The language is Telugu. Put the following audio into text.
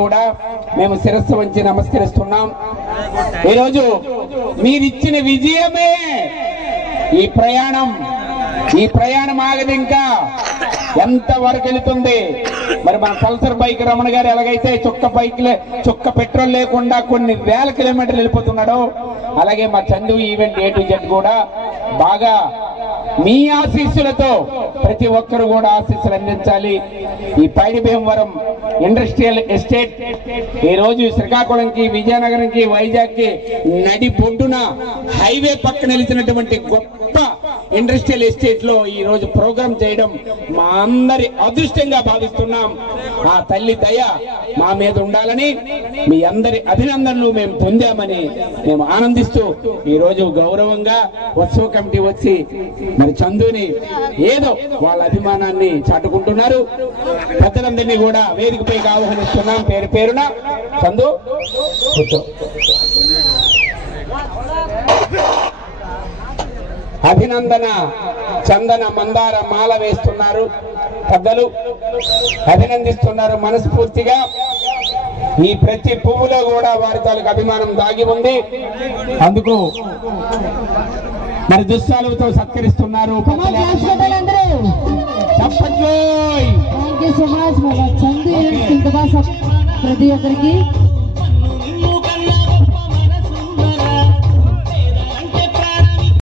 కూడా మేము శిరస్సు వంచి నమస్కరిస్తున్నాం. ఈరోజు మీరిచ్చిన విజయమే ఈ ప్రయాణం ఆగదు, ఇంకా ఎంత వరకు వెళుతుంది. మరి మన పల్సర్ బైక్ రమణ గారు ఎలాగైతే చుక్క పెట్రోల్ లేకుండా కొన్ని వేల కిలోమీటర్లు వెళ్ళిపోతున్నాడో, అలాగే మా Chandu event A to Z కూడా బాగా మీ ఆశీస్సులతో ప్రతి ఒక్కరు కూడా ఆశీస్సులు అందించాలి. ఈ పైడి భీమవరం ఇండస్ట్రియల్ ఎస్టేట్ ఈ రోజు శ్రీకాకుళంకి, విజయనగరంకి, వైజాగ్కి నడి బొడ్డున హైవే పక్కన నిలిచినటువంటి గొప్ప ఇండస్ట్రియల్ ఎస్టేట్ లో ఈ రోజు ప్రోగ్రాం చేయడం మా అందరి అదృష్టంగా భావిస్తున్నాం. ఆ తల్లి దయ మా మీద ఉండాలని, మీ అందరి అభినందనలు మేము పొందామని మేము ఆనందిస్తూ ఈ రోజు గౌరవంగా ఉత్సవ కమిటీ వచ్చి మరి చందుని ఏదో వాళ్ళ అభిమానాన్ని చాటుకుంటున్నారు. పెద్దలందరినీ కూడా వేదికపైకి ఆహ్వానిస్తున్నాం. పేరు పేరున చందు కూర్చో. అభినందన చందన మందార మాల వేస్తున్నారు, పెద్దలు అభినందిస్తున్నారు మనస్ఫూర్తిగా. ఈ ప్రతి పువ్వులో కూడా వారి తాలూకు అభిమానం దాగి ఉంది. అందుకు మరి దుశ్శాలుతో సత్కరిస్తున్నారు. ప్రతి ఒక్కరికి